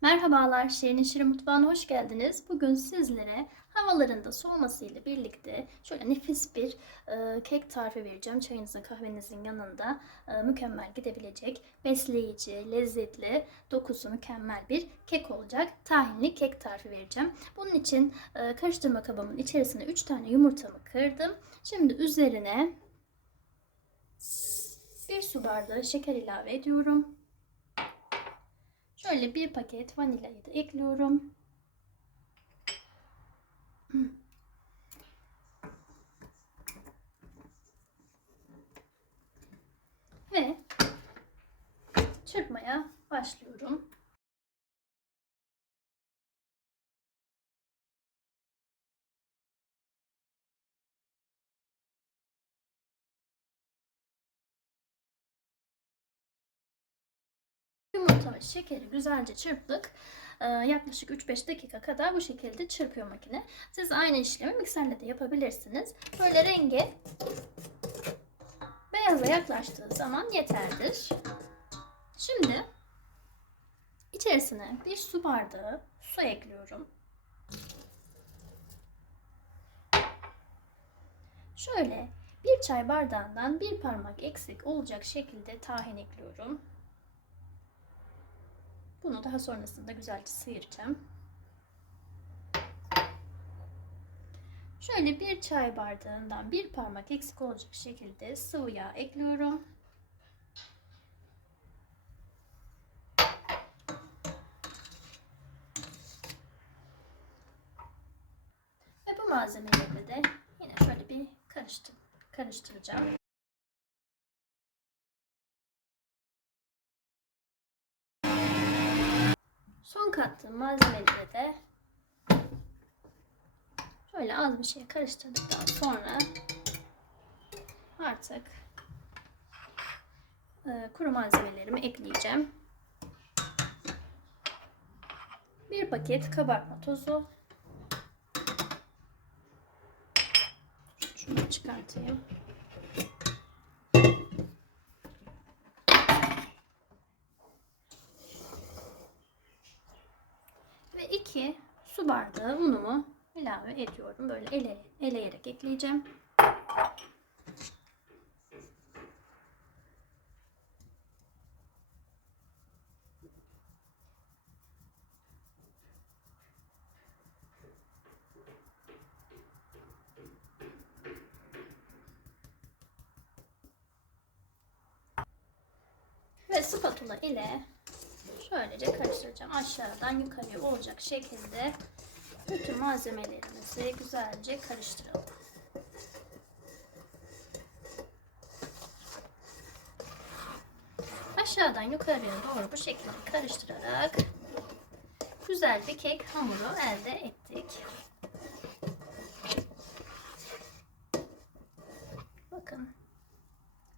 Merhabalar, Şirin Şirin Mutfağı'na hoş geldiniz. Bugün sizlere havaların da soğuması ile birlikte şöyle nefis bir e, kek tarifi vereceğim. Çayınızın, kahvenizin yanında e, mükemmel gidebilecek, besleyici, lezzetli, dokusu mükemmel bir kek olacak. Tahinli kek tarifi vereceğim. Bunun için e, karıştırma kabımın içerisine 3 tane yumurtamı kırdım. Şimdi üzerine bir su bardağı şeker ilave ediyorum. Şöyle bir paket vanilyayı da ekliyorum. Ve çırpmaya başlıyorum. Yumurta ve şekeri güzelce çırptık. Ee, yaklaşık 3-5 dakika kadar bu şekilde çırpıyor makine. Siz aynı işlemi mikserle de yapabilirsiniz. Böyle rengi beyaza yaklaştığı zaman yeterlidir. Şimdi içerisine bir su bardağı su ekliyorum. Şöyle bir çay bardağından bir parmak eksik olacak şekilde tahin ekliyorum. Bunu daha sonrasında güzelce sıyıracağım. Şöyle bir çay bardağından bir parmak eksik olacak şekilde sıvı yağ ekliyorum. Ve bu malzemeleri de yine şöyle bir karıştır karıştıracağım. Son kattığım malzemeleri de şöyle az bir şey karıştırdıktan sonra artık e, kuru malzemelerimi ekleyeceğim. Bir paket kabartma tozu. Şunu çıkartayım. Ve 2 su bardağı unumu ilave ediyorum. Böyle ele, eleyerek ekleyeceğim. Ve spatula ile şöylece karıştıracağım. Aşağıdan yukarıya olacak şekilde bütün malzemelerimizi güzelce karıştıralım. Aşağıdan yukarıya doğru bu şekilde karıştırarak güzel bir kek hamuru elde ettik. Bakın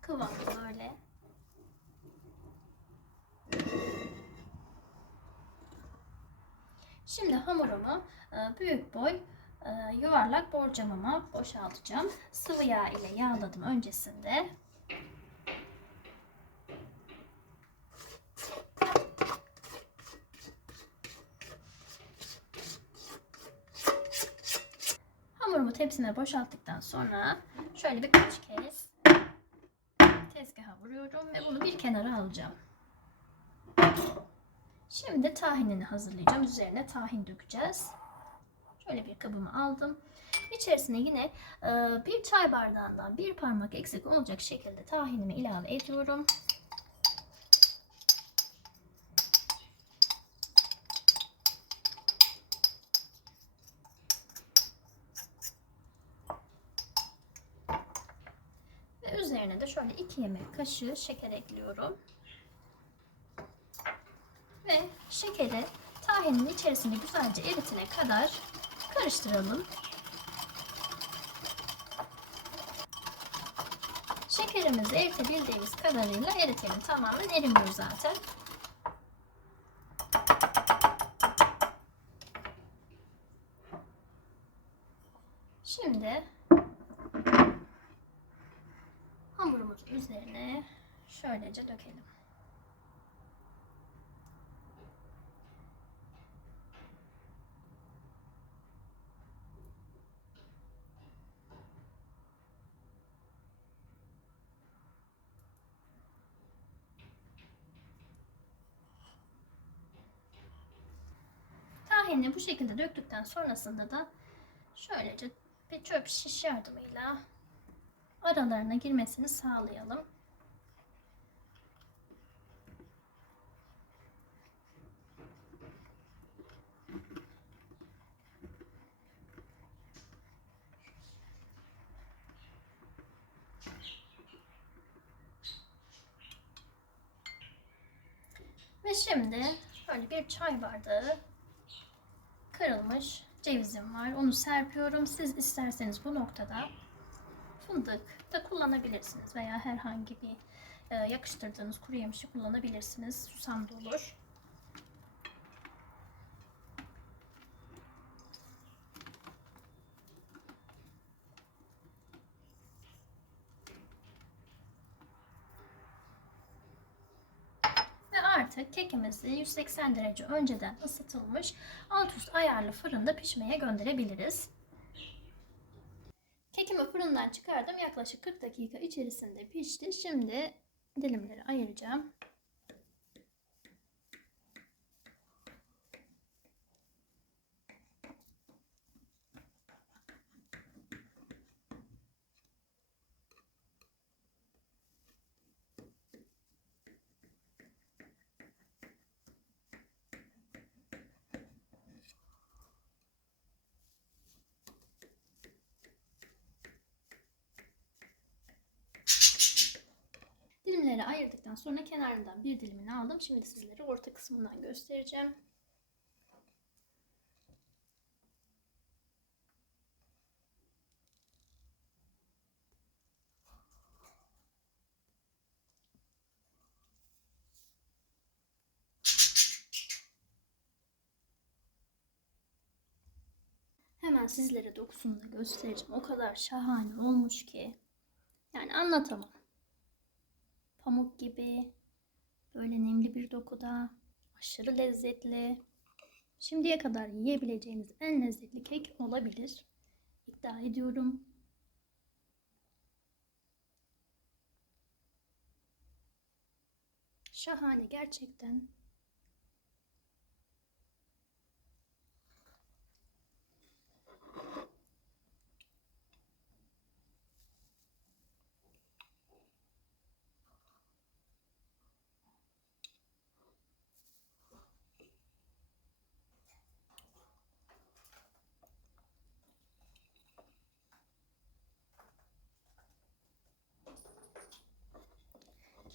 kıvamı böyle. Şimdi hamurumu e, büyük boy e, yuvarlak borcamıma boşaltacağım. Sıvı yağ ile yağladım öncesinde. Hamurumu tepsime boşalttıktan sonra şöyle birkaç kez tezgaha vuruyorum ve bunu bir kenara alacağım. Şimdi tahinini hazırlayacağım. Üzerine tahin dökeceğiz. Şöyle bir kabımı aldım. İçerisine yine e, bir çay bardağından bir parmak eksik olacak şekilde tahinimi ilave ediyorum. Ve üzerine de şöyle 2 yemek kaşığı şeker ekliyorum. Ve şekeri tahinin içerisine güzelce eritene kadar karıştıralım. Şekerimizi eritebildiğimiz kadarıyla eritelim. Tamamen erimiyor zaten. Şimdi hamurumuzun üzerine şöylece dökelim. Tahini bu şekilde döktükten sonrasında da şöylece bir çöp şiş yardımıyla aralarına girmesini sağlayalım. Ve şimdi böyle bir çay bardağı kırılmış cevizim var. Onu serpiyorum. Siz isterseniz bu noktada fındık da kullanabilirsiniz veya herhangi bir e, yakıştırdığınız kuru yemişi kullanabilirsiniz. Susam da olur. Ve artık kekimizi 180 derece önceden ısıtılmış alt üst ayarlı fırında pişmeye gönderebiliriz. Kekimi fırından çıkardım. Yaklaşık 40 dakika içerisinde pişti. Şimdi dilimleri ayıracağım. Dilimleri ayırdıktan sonra kenarından bir dilimini aldım. Şimdi sizlere orta kısmından göstereceğim. Hemen sizlere dokusunu da göstereceğim. O kadar şahane olmuş ki. Yani anlatamam pamuk gibi böyle nemli bir dokuda aşırı lezzetli. Şimdiye kadar yiyebileceğiniz en lezzetli kek olabilir. İddia ediyorum. Şahane gerçekten.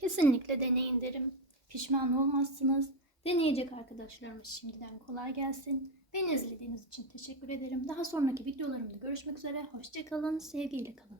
Kesinlikle deneyin derim. Pişman olmazsınız. Deneyecek arkadaşlarımız şimdiden kolay gelsin. Beni izlediğiniz için teşekkür ederim. Daha sonraki videolarımda görüşmek üzere. Hoşçakalın, sevgiyle kalın.